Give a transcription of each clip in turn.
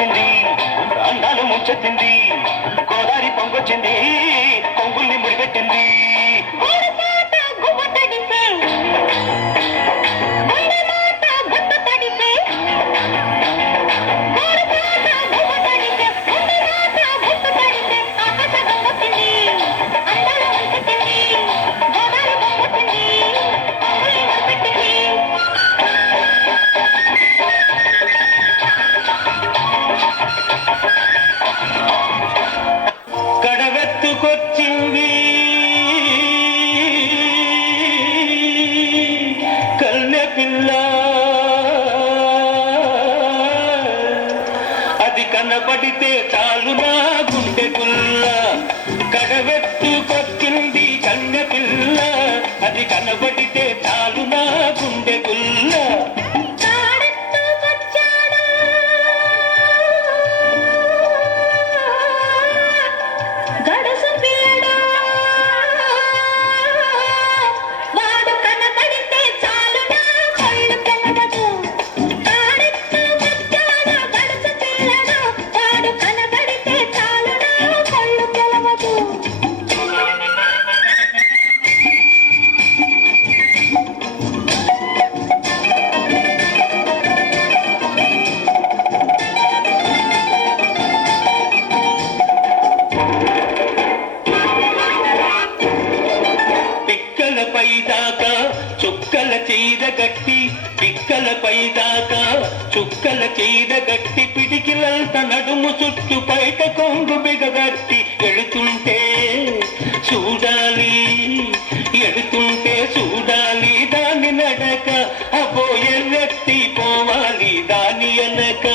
వచ్చింది అందాలు ముంచెత్తింది గోదారి పొంగొచ్చింది పొంగుల్ని ముడిపెట్టింది కడవెత్తుకొచ్చింది కన్నె పిల్ల అది కనపడితే చాలు నా గుండె గుల్ల కడవెత్తుకొచ్చింది కన్నె పిల్ల అది కనపడితే చాలు నా గుండె గుల్ల పైదాకా చుక్కల చీర గట్టి పిక్కల పైదాకా చుక్కల చీర గట్టి పిడికిలంత నడుము చుట్టూ పైట కొంగు బిగగట్టి ఎడుతుంటే చూడాలి ఎడుతుంటే చూడాలి దాని నడక అబోయెట్టి పోవాలి దాని అనక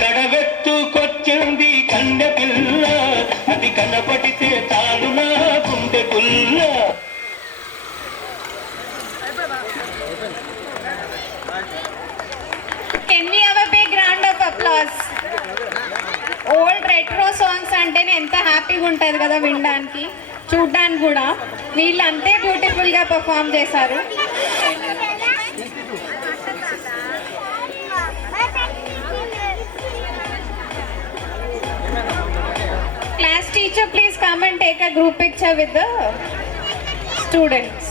కడవెత్తుకొచ్చింది కన్నె పిల్ల అది కనపడితే చాలు నా గుండె పుల్ల Can we have a big round of applause? Old retro songs అంటేనే ఎంత హ్యాపీగా ఉంటుంది కదా వినడానికి చూడడానికి కూడా. వీళ్ళు అంతే బ్యూటిఫుల్గా పర్ఫామ్ చేశారు. Class teacher, please come and take a group picture with the students.